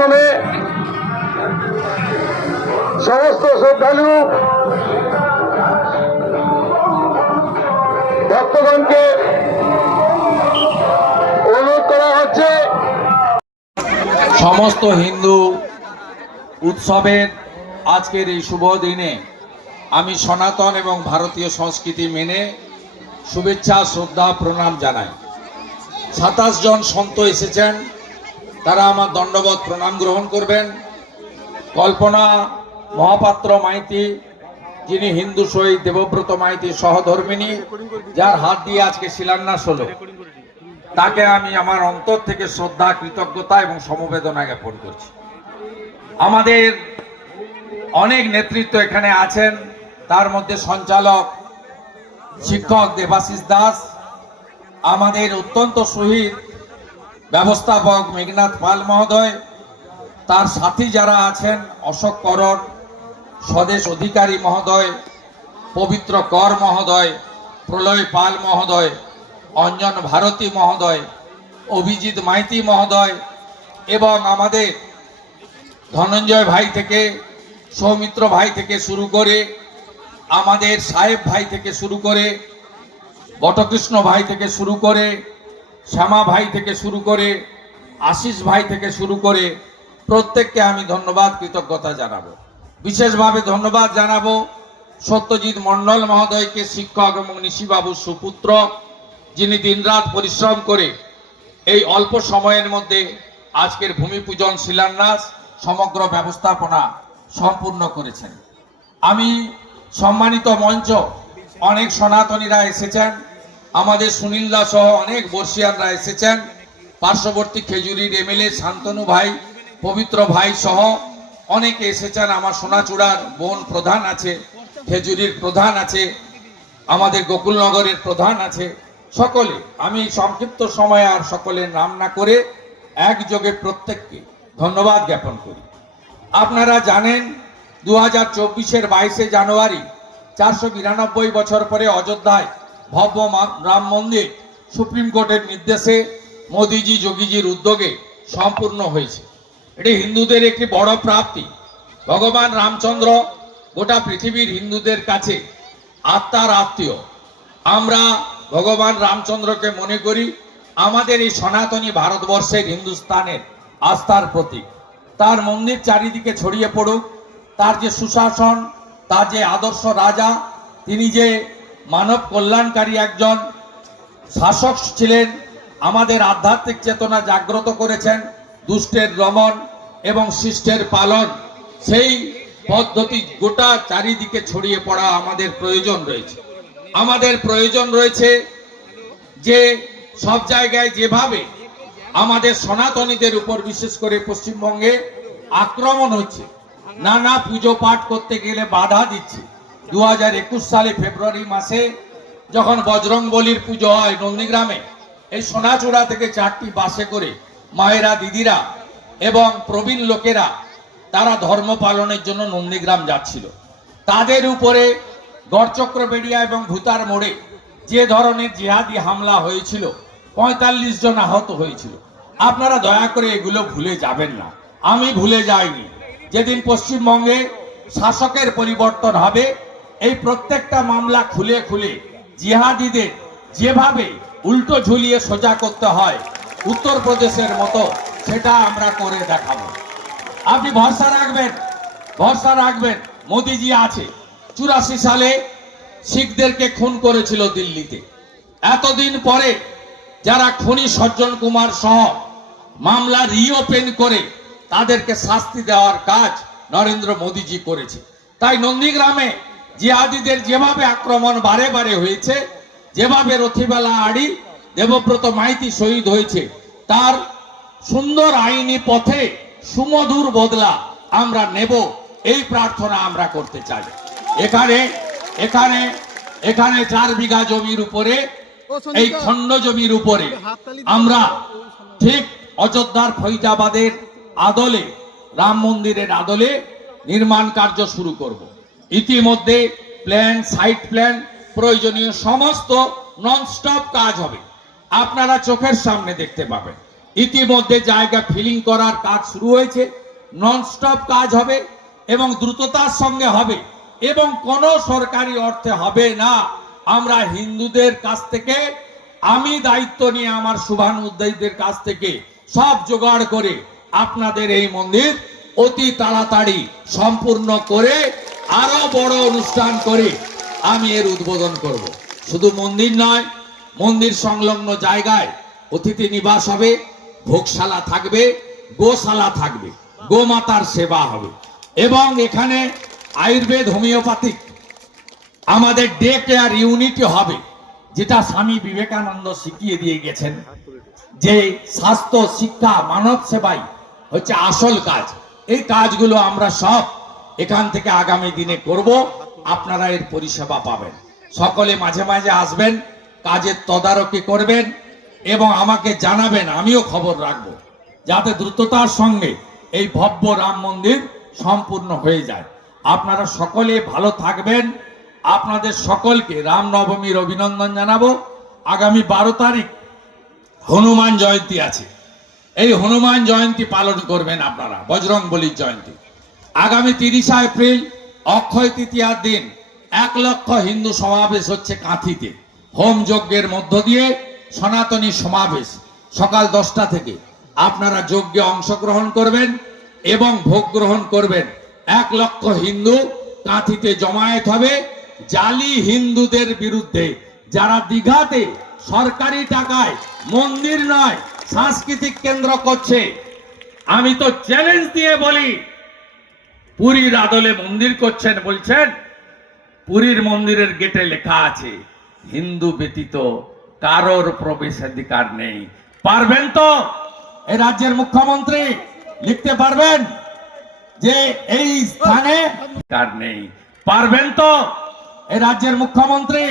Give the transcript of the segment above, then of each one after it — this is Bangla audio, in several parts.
মানববন্ধনে সমস্ত শ্রদ্ধালু ভক্তগণকে অনুরোধ করা হচ্ছে সমস্ত হিন্দু উৎসবের আজকের এই শুভ দিনে আমি সনাতন এবং ভারতীয় সংস্কৃতি মেনে শুভেচ্ছা শ্রদ্ধা প্রণাম জানাই। 27 জন সন্ত এসেছেন, তারা আমার দণ্ডবত প্রণাম গ্রহণ করবেন। কল্পনা মহাপাত্র মাইতি, যিনি হিন্দু শহীদ দেবব্রত মাইতির সহধর্মিনী, যার হাত দিয়ে আজকে শিলান্যাস হলো, তাকে আমি আমার অন্তর থেকে শ্রদ্ধা, কৃতজ্ঞতা এবং সমবেদনা জ্ঞাপন করছি। আমাদের অনেক নেতৃত্ব এখানে আছেন, তার মধ্যে সঞ্চালক শিক্ষক দেবাশিস দাস, আমাদের অত্যন্ত শহীদ ব্যবস্থাপক মেঘনাথ পাল মহোদয়, তার সাথী যারা আছেন অশোক করণ, স্বদেশ অধিকারী মহোদয়, পবিত্র কর মহোদয়, প্রলয় পাল মহোদয়, অঞ্জন ভারতী মহোদয়, অভিজিৎ মাইতি মহোদয় এবং আমাদের ধনঞ্জয় ভাই থেকে, সৌমিত্র ভাই থেকে শুরু করে, আমাদের সাহেব ভাই থেকে শুরু করে, বটকৃষ্ণ ভাই থেকে শুরু করে, শ্যামা ভাই থেকে শুরু করে, আশিস ভাই থেকে শুরু করে প্রত্যেককে আমি ধন্যবাদ কৃতজ্ঞতা জানাবো। বিশেষভাবে ধন্যবাদ জানাবো সত্যজিৎ মণ্ডল মহোদয়কে, শিক্ষক এবং নিশিবাবুর সুপুত্র, যিনি দিনরাত পরিশ্রম করে এই অল্প সময়ের মধ্যে আজকের ভূমি পূজন শিলান্যাস সমগ্র ব্যবস্থাপনা সম্পূর্ণ করেছেন। আমি সম্মানিত মঞ্চ, অনেক সনাতনীরা এসেছেন, আমাদের সুনীল দা সহ অনেক বর্ষিয়ানরা এসেছেন, পার্শ্ববর্তী খেজুরির এমএলএ শান্তনু ভাই, পবিত্র ভাই সহ অনেকে এসেছেন। আমার সোনাচূড়ার বোন প্রধান আছে, খেজুরির প্রধান আছে, আমাদের গোকুলনগরের প্রধান আছে, সকলে। আমি সংক্ষিপ্ত সময় আর সকলের নাম না করে একযোগে প্রত্যেককে ধন্যবাদ জ্ঞাপন করি। আপনারা জানেন 2024-এর 22শে জানুয়ারি 492 বছর পরে অযোধ্যায় ভব্য রাম মন্দির সুপ্রিম কোর্টের নির্দেশে মোদিজি যোগীজির উদ্যোগে সম্পূর্ণ হয়েছে। এটি হিন্দুদের একটি বড় প্রাপ্তি। ভগবান রামচন্দ্র গোটা পৃথিবীর হিন্দুদের কাছে আত্মার আত্মীয়। আমরা ভগবান রামচন্দ্রকে মনে করি আমাদের এই সনাতনী ভারতবর্ষের, হিন্দুস্তানের আস্থার প্রতীক। তার মন্দির চারিদিকে ছড়িয়ে পড়ুক, তার যে সুশাসন, তার যে আদর্শ রাজা, তিনি যে মানব কল্যাণকারী একজন শাসক ছিলেন, আমাদের আধ্যাত্মিক চেতনা জাগ্রত করেছেন, দুষ্টের দমন এবং শিষ্টের পালন, সেই পদ্ধতি গোটা চারিদিকে ছড়িয়ে পড়া আমাদের প্রয়োজন রয়েছে। আমাদের প্রয়োজন রয়েছে যে সব জায়গায় যেভাবে আমাদের সনাতনীদের উপর বিশেষ করে পশ্চিমবঙ্গে আক্রমণ হচ্ছে, নানা পুজো পাঠ করতে গেলে বাধা দিচ্ছে। 2021 সালে ফেব্রুয়ারি মাসে যখন বজরংবলীর পুজো হয় নন্দীগ্রামে, এই সোনাচূড়া থেকে 4টি বাসে করে মায়েরা, দিদিরা এবং প্রবীণ লোকেরা তারা ধর্ম পালনের জন্য নন্দীগ্রাম যাচ্ছিল। তাদের উপরে গড়চক্রবেড়িয়া এবং ভূতার মোড়ে যে ধরনের জিহাদি হামলা হয়েছিল, 45 জন আহত হয়েছিল। আপনারা দয়া করে এগুলো ভুলে যাবেন না। আমি ভুলে যাইনি। যেদিন পশ্চিমবঙ্গে শাসকের পরিবর্তন হবে, এই প্রত্যেকটা মামলা খুলে খুলে জিহাদিদের যেভাবে উল্টো ঝুলিয়ে সোজা করতে হয় উত্তরপ্রদেশের মতো, সেটা আমরা করে দেখাবো। আপনি ভরসা রাখবেন, ভরসা রাখবেন, মোদিজি আছে। 84 সালে শিখদেরকে খুন করেছিল দিল্লিতে। এতদিন পরে যারা খুনি সজ্জন কুমার সহ মামলা রিওপেন করে তাদেরকে শাস্তি দেওয়ার কাজ নরেন্দ্র মোদিজি করেছে। তাই নন্দীগ্রামে জিহাদিদের যেভাবে আক্রমণ বারে বারে হয়েছে, যেভাবে রথিবালা আড়ি দেবব্রত মাইতি শহীদ হয়েছে, তার সুন্দর আইনি পথে সুমধুর বদলা আমরা নেব, এই প্রার্থনা আমরা করতে চাই। এখানে এখানে এখানে 4 বিঘা জমির উপরে, এই খণ্ড জমির উপরে আমরা ঠিক অযোধ্যার ফৈজাবাদের আদলে, রাম মন্দিরের আদলে নির্মাণ কার্য শুরু করব। ইতিমধ্যে প্ল্যান, সাইট প্ল্যান, প্রয়োজনীয় সমস্ত নন স্টপ কাজ হবে, আপনারা চোখের সামনে দেখতে পাবেন। ইতিমধ্যে জায়গা ফিলিং করার কাজ শুরু হয়েছে। ননস্টপ কাজ হবে এবং দ্রুততার সঙ্গে হবে এবং কোনো সরকারি অর্থে হবে না। আমরা হিন্দুদের কাছ থেকে, আমি দায়িত্ব নিয়ে আমার শুভানুদ্দায়ীদের কাছ থেকে সব জোগাড় করে আপনাদের এই মন্দির অতি তাড়াতাড়ি সম্পূর্ণ করে আরো বড় অনুষ্ঠান করে আমি এর উদ্বোধন করব। শুধু মন্দির নয়, মন্দির সংলগ্ন জায়গায় অতিথি নিবাস হবে, ভোগশালা থাকবে, গোশালা থাকবে, গোমাতার সেবা হবে এবং এখানে আয়ুর্বেদ, হোমিওপ্যাথিক আমাদের ডে কেয়ার ইউনিটই হবে, যেটা স্বামী বিবেকানন্দ শিখিয়ে দিয়ে গেছেন যে স্বাস্থ্য, শিক্ষা, মানব সেবাই হচ্ছে আসল কাজ। এই কাজগুলো আমরা সব এখান থেকে আগামী দিনে করব। আপনারা এর পরিষেবা পাবেন। সকলে মাঝে মাঝে আসবেন, কাজের তদারকি করবেন এবং আমাকে জানাবেন, আমিও খবর রাখবো যাতে দ্রুততার সঙ্গে এই ভব্য রাম মন্দির সম্পূর্ণ হয়ে যায়। আপনারা সকলে ভালো থাকবেন। আপনাদের সকলকে রামনবমীর অভিনন্দন জানাবো। আগামী 12 তারিখ হনুমান জয়ন্তী আছে। এই হনুমান জয়ন্তী পালন করবেন আপনারা, বজরংবলীর জয়ন্তী। আগামী 30 এপ্রিল অক্ষয় তৃতীয়ার দিন 1 লক্ষ হিন্দু সমাবেশ হচ্ছে কাঁথিতে। হোম যজ্ঞের মধ্য দিয়ে সনাতনী সমাবেশ সকাল 10টা থেকে আপনারা যজ্ঞে অংশগ্রহণ করবেন এবং ভোগ গ্রহণ করবেন। 1 লক্ষ হিন্দু কাঁথিতে জমায়েত হবে জালি হিন্দুদের বিরুদ্ধে, যারা দীঘাতে সরকারি টাকায় মন্দির নয় সাংস্কৃতিক কেন্দ্র করছে। আমি তো চ্যালেঞ্জ দিয়ে বলি, পুরীর আদলে মন্দির করছেন, বলছেন পুরীর মন্দিরের গেটে লেখা আছে হিন্দু ব্যতীত কারোর প্রবেশাধিকার নেই। পারবেন তো এই রাজ্যের মুখ্যমন্ত্রী লিখতে পারবেন যে এই স্থানে কার নেই? পারবেন তো এই রাজ্যের মুখ্যমন্ত্রী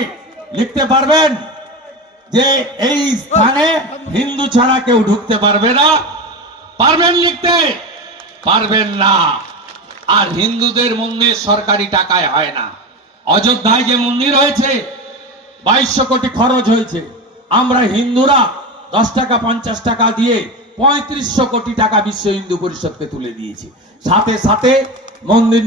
লিখতে পারবেন যে এই স্থানে হিন্দু ছাড়া কেউ ঢুকতে পারবে না? পারবেন লিখতে? পারবেন না। আর হিন্দুদের মন্দির সরকারি টাকায় হয় না। অযোধ্যায় যে মন্দির হয়েছে 2200 কোটি খরচ হয়েছে, আমরা হিন্দুরা 10 টাকা 50 টাকা দিয়ে 3500 কোটি টাকা বিশ্ব হিন্দু পরিষদকে তুলে দিয়েছি। সাথে সাথে মন্দির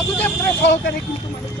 পদযাত্রা সহকারে কিন্তু মানুষ